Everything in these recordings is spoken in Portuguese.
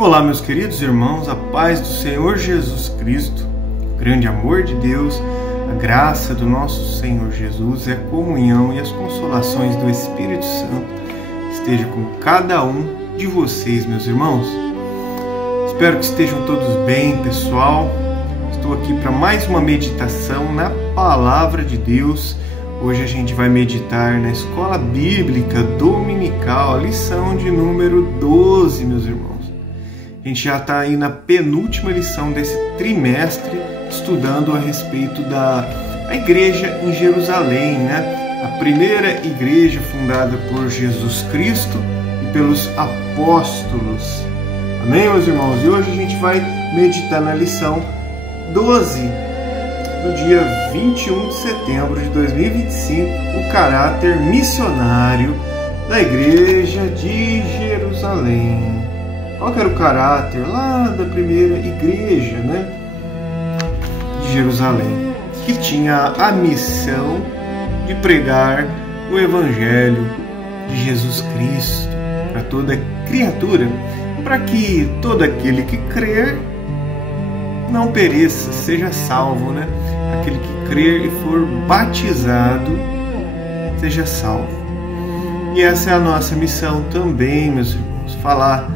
Olá, meus queridos irmãos, a paz do Senhor Jesus Cristo, o grande amor de Deus, a graça do nosso Senhor Jesus e a comunhão e as consolações do Espírito Santo esteja com cada um de vocês, meus irmãos. Espero que estejam todos bem, pessoal. Estou aqui para mais uma meditação na Palavra de Deus. Hoje a gente vai meditar na Escola Bíblica Dominical, a lição de número 12, meus irmãos. A gente já está aí na penúltima lição desse trimestre, estudando a respeito da igreja em Jerusalém, né? A primeira igreja fundada por Jesus Cristo e pelos apóstolos. Amém, meus irmãos? E hoje a gente vai meditar na lição 12, do dia 21 de setembro de 2025, o caráter missionário da igreja de Jerusalém. Qual que era o caráter lá da primeira igreja, né, de Jerusalém? Que tinha a missão de pregar o Evangelho de Jesus Cristo para toda criatura, para que todo aquele que crer não pereça, seja salvo, né? Aquele que crer e for batizado seja salvo. E essa é a nossa missão também, meus irmãos, falar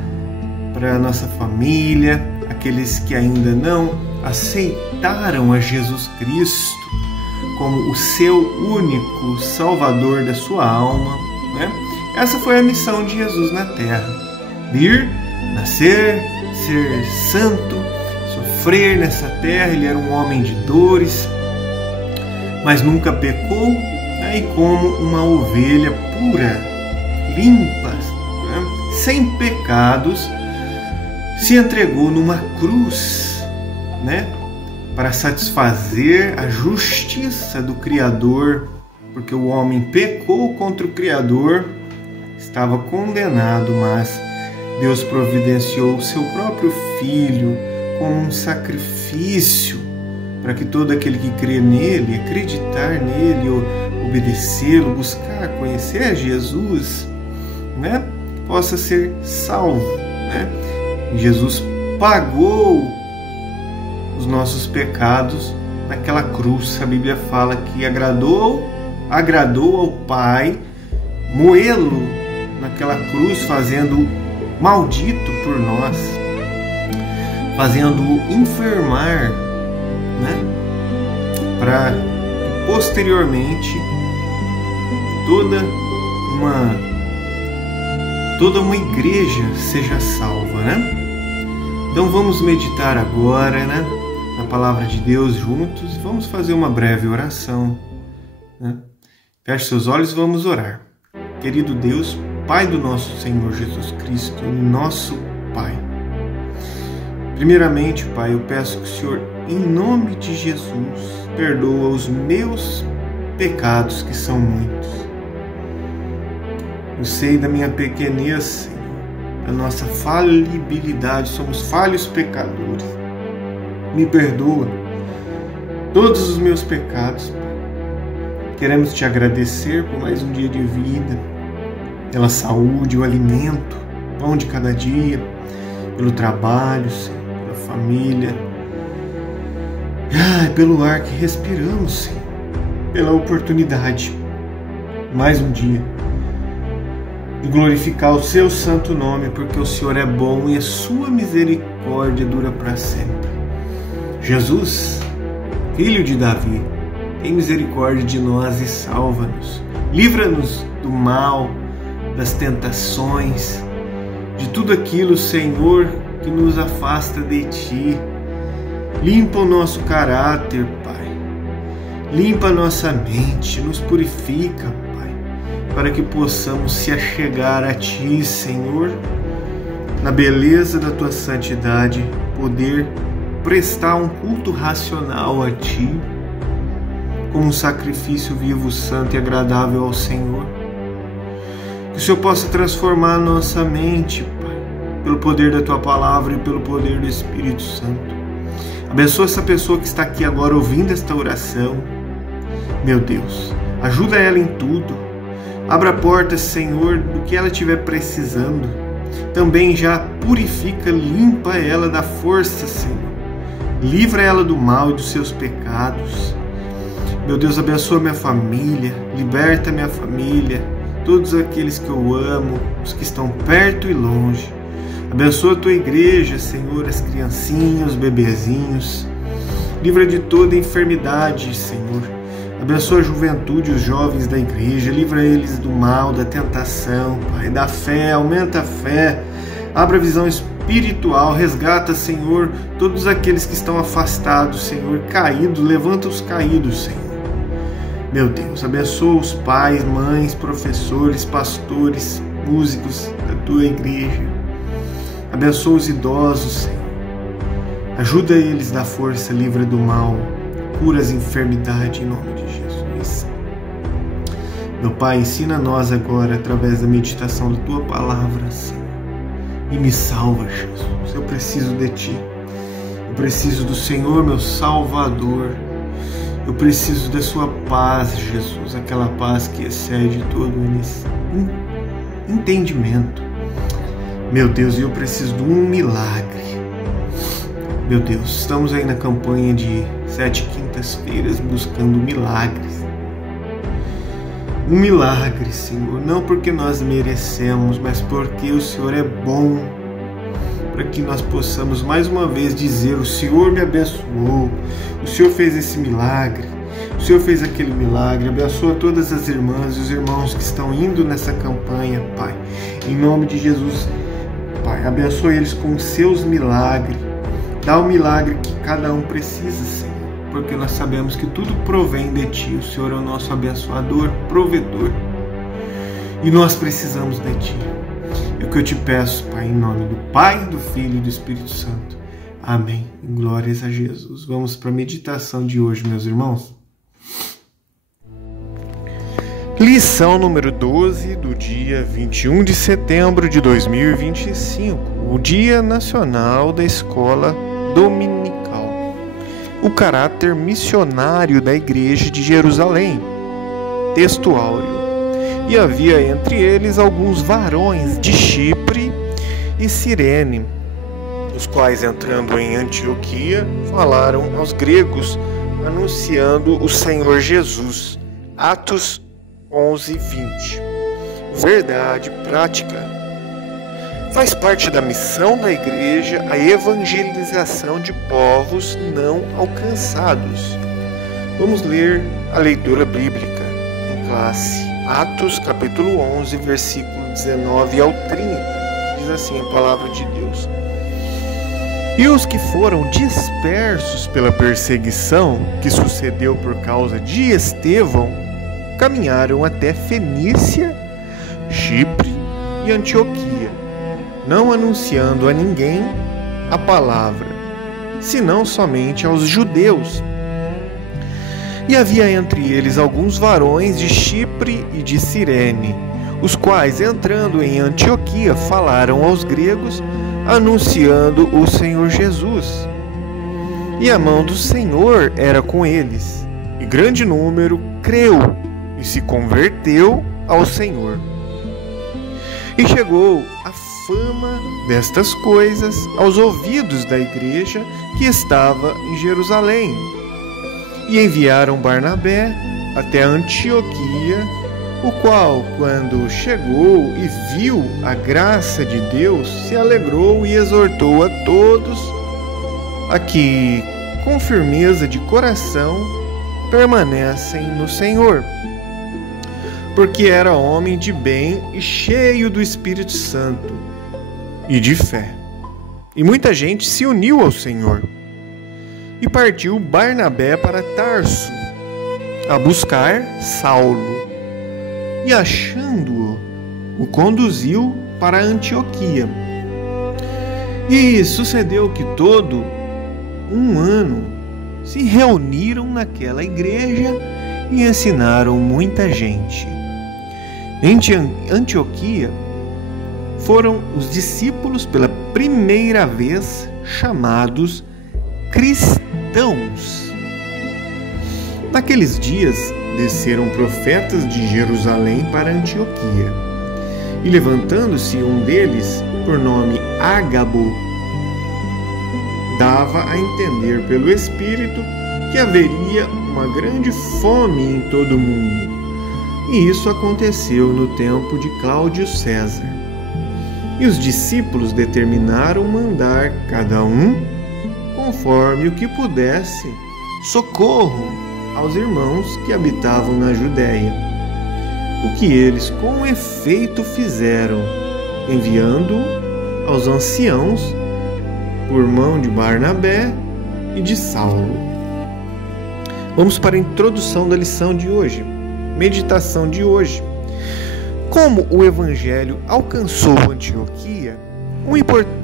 para a nossa família, aqueles que ainda não aceitaram a Jesus Cristo como o seu único Salvador da sua alma, né? Essa foi a missão de Jesus na terra: vir, nascer, ser santo, sofrer nessa terra. Ele era um homem de dores, mas nunca pecou, né? E como uma ovelha pura, limpa, né? Sem pecados, se entregou numa cruz, né? Para satisfazer a justiça do Criador, porque o homem pecou contra o Criador, estava condenado, mas Deus providenciou o seu próprio Filho como um sacrifício para que todo aquele que crê nele, acreditar nele, obedecê-lo, buscar conhecer a Jesus, né, possa ser salvo, né? Jesus pagou os nossos pecados naquela cruz. A Bíblia fala que agradou ao Pai moê-lo naquela cruz, fazendo maldito por nós, fazendo-o enfermar, né? Para posteriormente toda uma igreja seja salva, né? Então vamos meditar agora, né, na Palavra de Deus juntos. Vamos fazer uma breve oração, né? Feche seus olhos e vamos orar. Querido Deus, Pai do nosso Senhor Jesus Cristo, nosso Pai. Primeiramente, Pai, eu peço que o Senhor, em nome de Jesus, perdoa os meus pecados, que são muitos. Eu sei da minha pequenez, Senhor, da nossa falibilidade, somos falhos pecadores. Me perdoa todos os meus pecados, Pai. Queremos te agradecer por mais um dia de vida, pela saúde, o alimento, o pão de cada dia, pelo trabalho, Senhor, pela família, pelo ar que respiramos, Senhor, pela oportunidade, mais um dia, de glorificar o seu santo nome, porque o Senhor é bom e a sua misericórdia dura para sempre. Jesus, filho de Davi, tem misericórdia de nós e salva-nos. Livra-nos do mal, das tentações, de tudo aquilo, Senhor, que nos afasta de Ti. Limpa o nosso caráter, Pai. Limpa a nossa mente, nos purifica, Pai, para que possamos se achegar a Ti, Senhor, na beleza da Tua santidade, poder prestar um culto racional a Ti, como um sacrifício vivo, santo e agradável ao Senhor. Que o Senhor possa transformar a nossa mente, Pai, pelo poder da Tua Palavra e pelo poder do Espírito Santo. Abençoa essa pessoa que está aqui agora ouvindo esta oração. Meu Deus, ajuda ela em tudo. Abra a porta, Senhor, do que ela estiver precisando. também já purifica, limpa ela da força, Senhor. Livra ela do mal e dos seus pecados. Meu Deus, abençoa minha família, liberta minha família, todos aqueles que eu amo, os que estão perto e longe. Abençoa a tua igreja, Senhor, as criancinhas, os bebezinhos. Livra de toda enfermidade, Senhor. Abençoa a juventude, os jovens da igreja. Livra eles do mal, da tentação, Pai, da fé. Aumenta a fé. Abra a visão espiritual. Resgata, Senhor, todos aqueles que estão afastados, Senhor, caídos. Levanta os caídos, Senhor. Meu Deus, abençoa os pais, mães, professores, pastores, músicos da tua igreja. Abençoa os idosos, Senhor. Ajuda eles da força, livra do mal. Cura as enfermidades em nome de Jesus. Meu Pai, ensina-nós agora através da meditação da tua palavra, Senhor. E me salva, Jesus. Eu preciso de ti. Eu preciso do Senhor, meu Salvador. Eu preciso da sua paz, Jesus. Aquela paz que excede todo entendimento. Meu Deus, eu preciso de um milagre. Meu Deus, estamos aí na campanha de 7 quintas-feiras buscando milagres. Um milagre, Senhor, não porque nós merecemos, mas porque o Senhor é bom, para que nós possamos mais uma vez dizer: o Senhor me abençoou, o Senhor fez esse milagre, o Senhor fez aquele milagre. Abençoa todas as irmãs e os irmãos que estão indo nessa campanha, Pai, em nome de Jesus. Pai, abençoe eles com os seus milagres. Dá o milagre que cada um precisa, Senhor, porque nós sabemos que tudo provém de Ti. O Senhor é o nosso abençoador, provedor, e nós precisamos de Ti. É o que eu te peço, Pai, em nome do Pai, do Filho e do Espírito Santo. Amém. Glórias a Jesus. Vamos para a meditação de hoje, meus irmãos. Lição número 12 do dia 21 de setembro de 2025, o Dia Nacional da Escola Dominical. O caráter missionário da Igreja de Jerusalém. Texto áureo. E havia entre eles alguns varões de Chipre e Cirene, os quais, entrando em Antioquia, falaram aos gregos, anunciando o Senhor Jesus. Atos 11:20. Verdade prática. Faz parte da missão da igreja a evangelização de povos não alcançados. Vamos ler a leitura bíblica em classe. Atos capítulo 11, versículo 19 ao 30. Diz assim a palavra de Deus. E os que foram dispersos pela perseguição que sucedeu por causa de Estevão, caminharam até Fenícia, Chipre e Antioquia, não anunciando a ninguém a palavra, senão somente aos judeus. E havia entre eles alguns varões de Chipre e de Cirene, os quais, entrando em Antioquia, falaram aos gregos, anunciando o Senhor Jesus. E a mão do Senhor era com eles, e grande número creu e se converteu ao Senhor. E chegou a fama destas coisas aos ouvidos da igreja que estava em Jerusalém. E enviaram Barnabé até Antioquia, o qual, quando chegou e viu a graça de Deus, se alegrou e exortou a todos a que, com firmeza de coração, permanecem no Senhor. Porque era homem de bem e cheio do Espírito Santo e de fé. E muita gente se uniu ao Senhor. E partiu Barnabé para Tarso, a buscar Saulo. E achando-o, o conduziu para Antioquia. E sucedeu que todo um ano se reuniram naquela igreja e ensinaram muita gente. Em Antioquia foram os discípulos pela primeira vez chamados cristãos. Naqueles dias desceram profetas de Jerusalém para Antioquia. E levantando-se um deles, por nome Ágabo, dava a entender pelo Espírito que haveria uma grande fome em todo o mundo. E isso aconteceu no tempo de Cláudio César. E os discípulos determinaram mandar cada um, conforme o que pudesse, socorro aos irmãos que habitavam na Judéia. O que eles com efeito fizeram, enviando aos anciãos por mão de Barnabé e de Saulo. Vamos para a introdução da lição de hoje, meditação de hoje. Como o Evangelho alcançou Antioquia,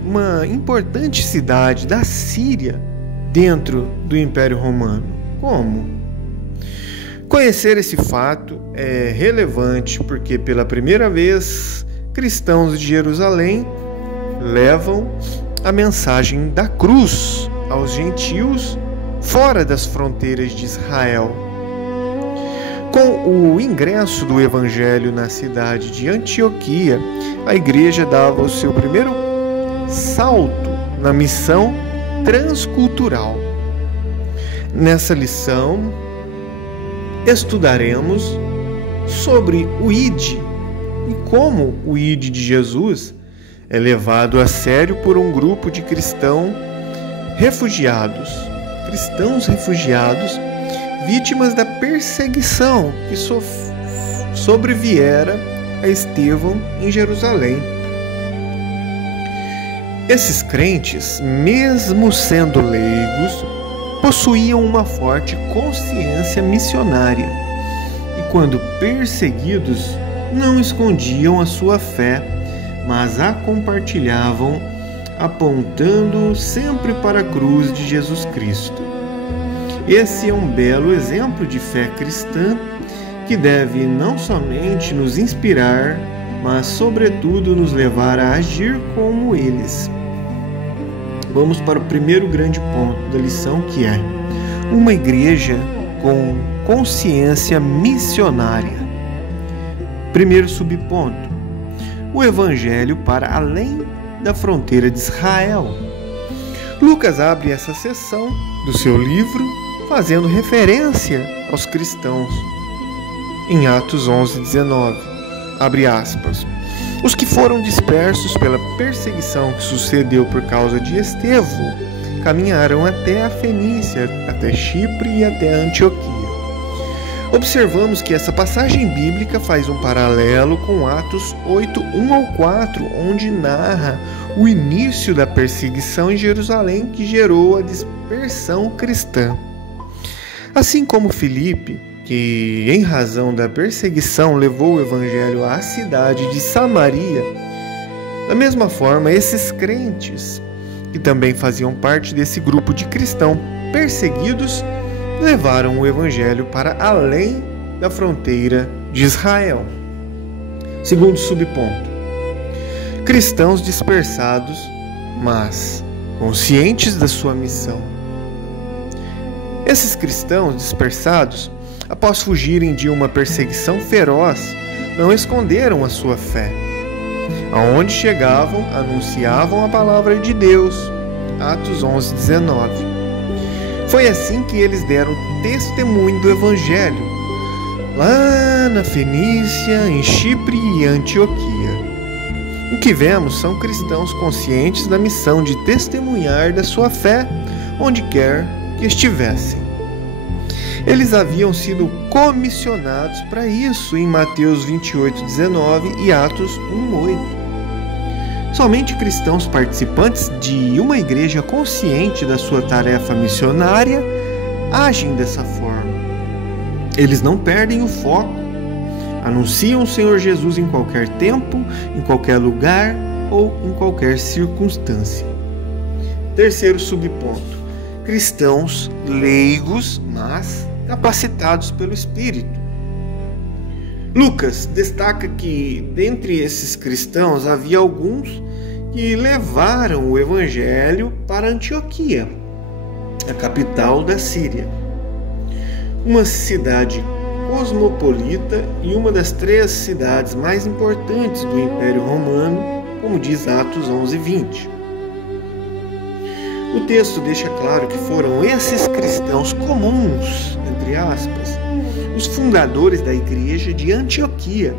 uma importante cidade da Síria dentro do Império Romano? Como? Conhecer esse fato é relevante porque, pela primeira vez, cristãos de Jerusalém levam a mensagem da cruz aos gentios fora das fronteiras de Israel. Com o ingresso do Evangelho na cidade de Antioquia, a igreja dava o seu primeiro salto na missão transcultural. Nessa lição, estudaremos sobre o ID e como o ID de Jesus é levado a sério por um grupo de cristãos refugiados, vítimas da perseguição que sobreviera a Estevão em Jerusalém. Esses crentes, mesmo sendo leigos, possuíam uma forte consciência missionária e, quando perseguidos, não escondiam a sua fé, mas a compartilhavam, apontando sempre para a cruz de Jesus Cristo. Esse é um belo exemplo de fé cristã que deve não somente nos inspirar, mas sobretudo nos levar a agir como eles. Vamos para o primeiro grande ponto da lição, que é uma igreja com consciência missionária. Primeiro subponto: o Evangelho para além da fronteira de Israel. Lucas abre essa seção do seu livro fazendo referência aos cristãos. Em Atos 11:19, abre aspas, os que foram dispersos pela perseguição que sucedeu por causa de Estevão caminharam até a Fenícia, até Chipre e até a Antioquia. Observamos que essa passagem bíblica faz um paralelo com Atos 8:1-4, onde narra o início da perseguição em Jerusalém que gerou a dispersão cristã. Assim como Filipe, que em razão da perseguição levou o evangelho à cidade de Samaria, da mesma forma esses crentes, que também faziam parte desse grupo de cristãos perseguidos, levaram o evangelho para além da fronteira de Israel. Segundo subponto: cristãos dispersados, mas conscientes da sua missão. Esses cristãos dispersados, após fugirem de uma perseguição feroz, não esconderam a sua fé. Aonde chegavam, anunciavam a palavra de Deus. Atos 11:19. Foi assim que eles deram testemunho do Evangelho, lá na Fenícia, em Chipre e Antioquia. O que vemos são cristãos conscientes da missão de testemunhar da sua fé onde quer que estivessem. Eles haviam sido comissionados para isso em Mateus 28:19 e Atos 1:8. Somente cristãos participantes de uma igreja consciente da sua tarefa missionária agem dessa forma. Eles não perdem o foco, anunciam o Senhor Jesus em qualquer tempo, em qualquer lugar ou em qualquer circunstância. Terceiro subponto: cristãos leigos, mas capacitados pelo Espírito. Lucas destaca que, dentre esses cristãos, havia alguns que levaram o Evangelho para Antioquia, a capital da Síria, uma cidade cosmopolita e uma das 3 cidades mais importantes do Império Romano, como diz Atos 11:20. O texto deixa claro que foram esses cristãos comuns, entre aspas, os fundadores da igreja de Antioquia,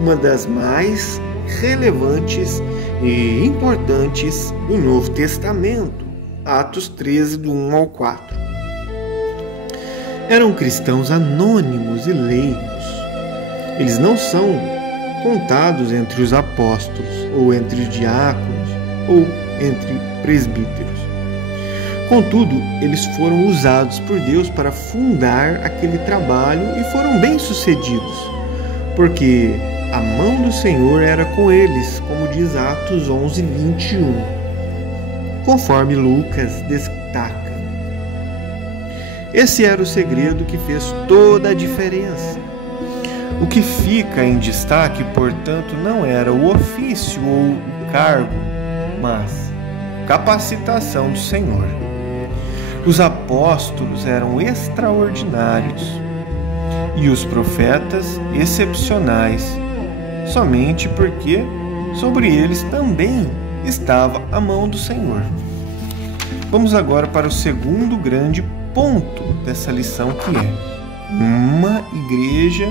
uma das mais relevantes e importantes do Novo Testamento, Atos 13, do 1 ao 4. Eram cristãos anônimos e leigos. Eles não são contados entre os apóstolos, ou entre os diáconos, ou entre presbíteros. Contudo, eles foram usados por Deus para fundar aquele trabalho e foram bem-sucedidos, porque a mão do Senhor era com eles, como diz Atos 11:21, conforme Lucas destaca. Esse era o segredo que fez toda a diferença. O que fica em destaque, portanto, não era o ofício ou o cargo, mas capacitação do Senhor. Os apóstolos eram extraordinários e os profetas excepcionais, somente porque sobre eles também estava a mão do Senhor. Vamos agora para o segundo grande ponto dessa lição, que é uma igreja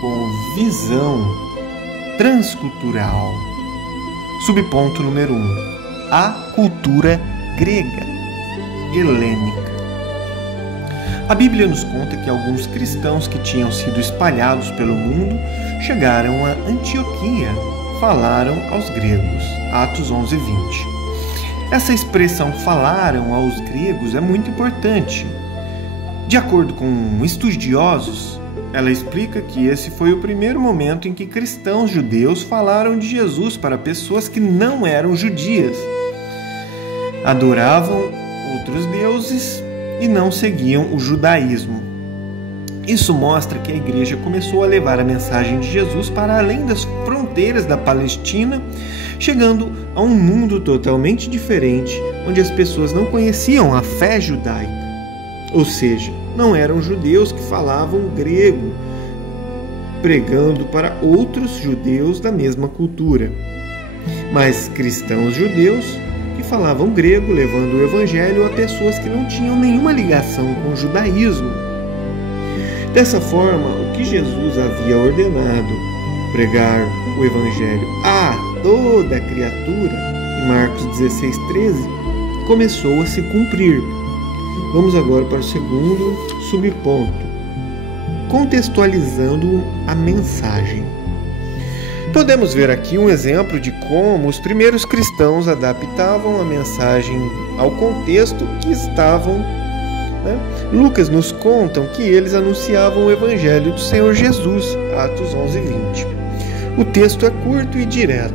com visão transcultural. Subponto número 1. A cultura grega, helênica. A Bíblia nos conta que alguns cristãos que tinham sido espalhados pelo mundo chegaram a Antioquia, falaram aos gregos. Atos 11:20. Essa expressão falaram aos gregos é muito importante. De acordo com estudiosos, ela explica que esse foi o primeiro momento em que cristãos judeus falaram de Jesus para pessoas que não eram judias, adoravam outros deuses e não seguiam o judaísmo. Isso mostra que a igreja começou a levar a mensagem de Jesus para além das fronteiras da Palestina, chegando a um mundo totalmente diferente, onde as pessoas não conheciam a fé judaica. Ou seja, não eram judeus que falavam grego, pregando para outros judeus da mesma cultura, mas cristãos judeus que falavam grego, levando o evangelho a pessoas que não tinham nenhuma ligação com o judaísmo. Dessa forma, o que Jesus havia ordenado, pregar o evangelho a toda criatura, em Marcos 16:13, começou a se cumprir. Vamos agora para o segundo subponto, contextualizando a mensagem. Podemos ver aqui um exemplo de como os primeiros cristãos adaptavam a mensagem ao contexto que estavam. Lucas nos conta que eles anunciavam o evangelho do Senhor Jesus, Atos 11:20. O texto é curto e direto,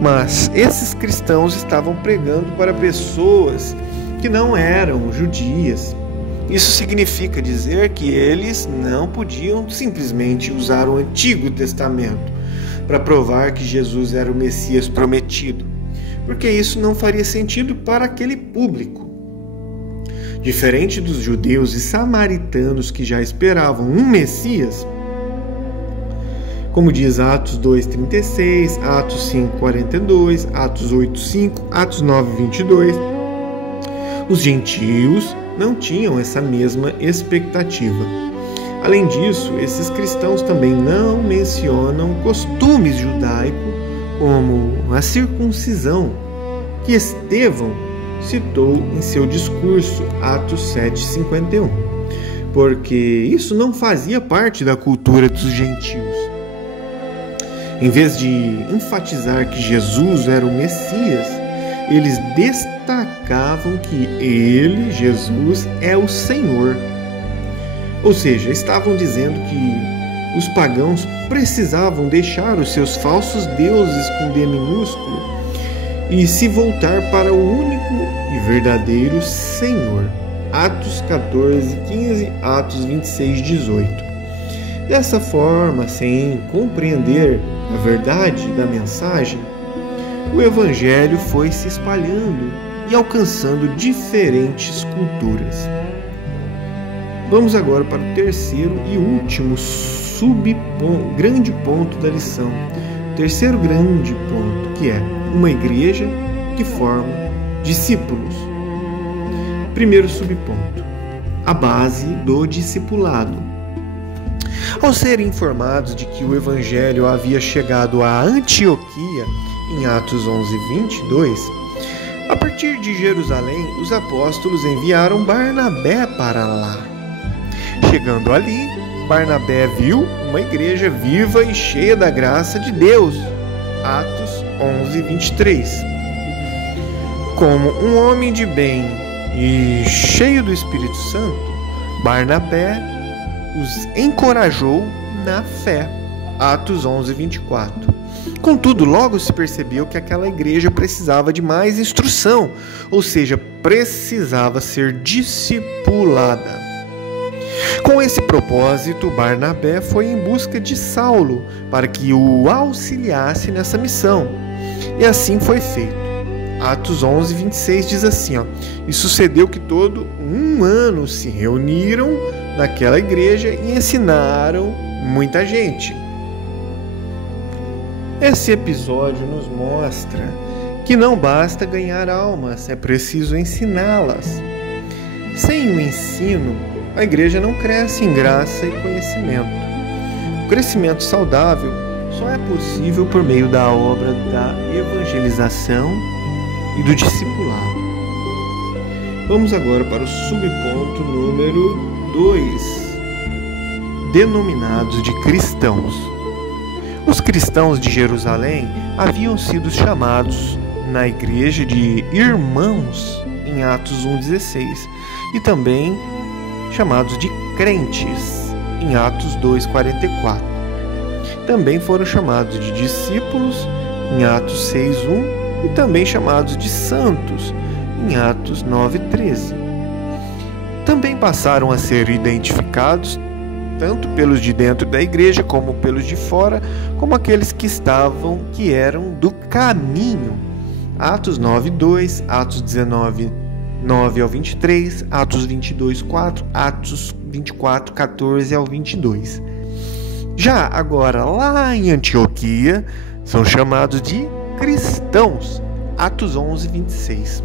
mas esses cristãos estavam pregando para pessoas que não eram judias. Isso significa dizer que eles não podiam simplesmente usar o Antigo Testamento para provar que Jesus era o Messias prometido, porque isso não faria sentido para aquele público. Diferente dos judeus e samaritanos que já esperavam um Messias, como diz Atos 2:36, Atos 5:42, Atos 8:5, Atos 9:22, os gentios não tinham essa mesma expectativa. Além disso, esses cristãos também não mencionam costumes judaicos como a circuncisão, que Estevão citou em seu discurso, Atos 7:51, porque isso não fazia parte da cultura dos gentios. Em vez de enfatizar que Jesus era o Messias, eles destacavam que ele, Jesus, é o Senhor. Ou seja, estavam dizendo que os pagãos precisavam deixar os seus falsos deuses com D minúsculo e se voltar para o único e verdadeiro Senhor. Atos 14:15, Atos 26:18. Dessa forma, sem compreender a verdade da mensagem, o Evangelho foi se espalhando e alcançando diferentes culturas. Vamos agora para o terceiro e último grande ponto da lição. O terceiro grande ponto, que é uma igreja que forma discípulos. Primeiro subponto, a base do discipulado. Ao serem informados de que o evangelho havia chegado a Antioquia, em Atos 11:22, a partir de Jerusalém, os apóstolos enviaram Barnabé para lá. Chegando ali, Barnabé viu uma igreja viva e cheia da graça de Deus. Atos 11:23. Como um homem de bem e cheio do Espírito Santo, Barnabé os encorajou na fé. Atos 11:24. Contudo, logo se percebeu que aquela igreja precisava de mais instrução, ou seja, precisava ser discipulada. Com esse propósito, Barnabé foi em busca de Saulo para que o auxiliasse nessa missão. E assim foi feito. Atos 11:26 diz assim, e sucedeu que todo um ano se reuniram naquela igreja e ensinaram muita gente. Esse episódio nos mostra que não basta ganhar almas, é preciso ensiná-las. Sem o ensino, a igreja não cresce em graça e conhecimento. O crescimento saudável só é possível por meio da obra da evangelização e do discipulado. Vamos agora para o subponto número 2, denominados de cristãos. Os cristãos de Jerusalém haviam sido chamados na igreja de irmãos em Atos 1:16 e também chamados de crentes em Atos 2:44. Também foram chamados de discípulos em Atos 6:1 e também chamados de santos em Atos 9:13. Também passaram a ser identificados tanto pelos de dentro da igreja como pelos de fora, como aqueles que eram do caminho. Atos 9:2, Atos 19:9 ao 23, Atos 22:4, Atos 24:14 ao 22. Já agora, lá em Antioquia, são chamados de cristãos. Atos 11:26.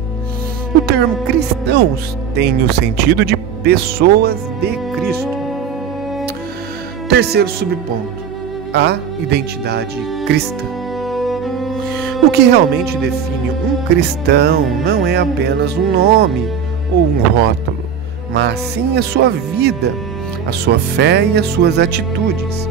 O termo cristãos tem o sentido de pessoas de Cristo. Terceiro subponto, a identidade cristã. O que realmente define um cristão não é apenas um nome ou um rótulo, mas sim a sua vida, a sua fé e as suas atitudes.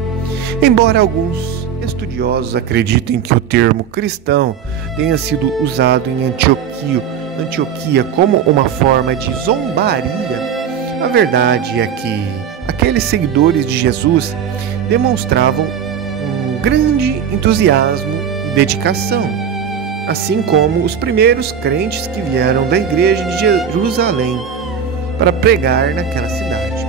Embora alguns estudiosos acreditem que o termo cristão tenha sido usado em Antioquia como uma forma de zombaria, a verdade é que aqueles seguidores de Jesus demonstravam um grande entusiasmo e dedicação, assim como os primeiros crentes que vieram da igreja de Jerusalém para pregar naquela cidade.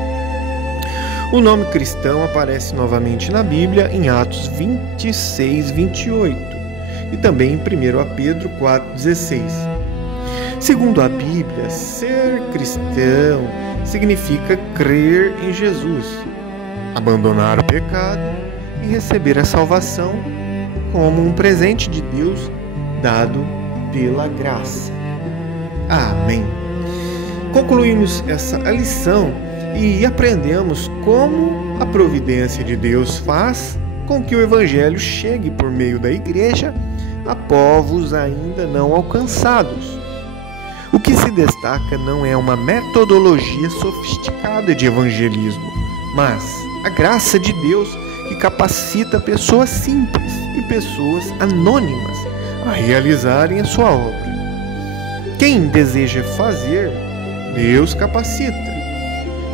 O nome cristão aparece novamente na Bíblia em Atos 26:28 e também em 1 Pedro 4:16. Segundo a Bíblia, ser cristão significa crer em Jesus, abandonar o pecado e receber a salvação como um presente de Deus dado pela graça. Amém. Concluímos essa lição e aprendemos como a providência de Deus faz com que o Evangelho chegue por meio da igreja a povos ainda não alcançados. O que se destaca não é uma metodologia sofisticada de evangelismo, mas a graça de Deus que capacita pessoas simples e pessoas anônimas a realizarem a sua obra. Quem deseja fazer, Deus capacita.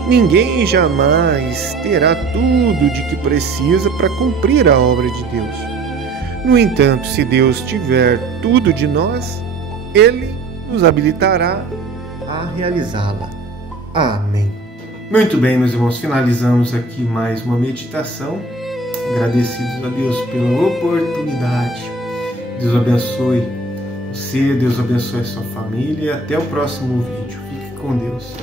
Ninguém jamais terá tudo de que precisa para cumprir a obra de Deus. No entanto, se Deus tiver tudo de nós, Ele nos habilitará a realizá-la. Amém. Muito bem, meus irmãos, finalizamos aqui mais uma meditação. Agradecidos a Deus pela oportunidade. Deus abençoe você, Deus abençoe a sua família e até o próximo vídeo. Fique com Deus.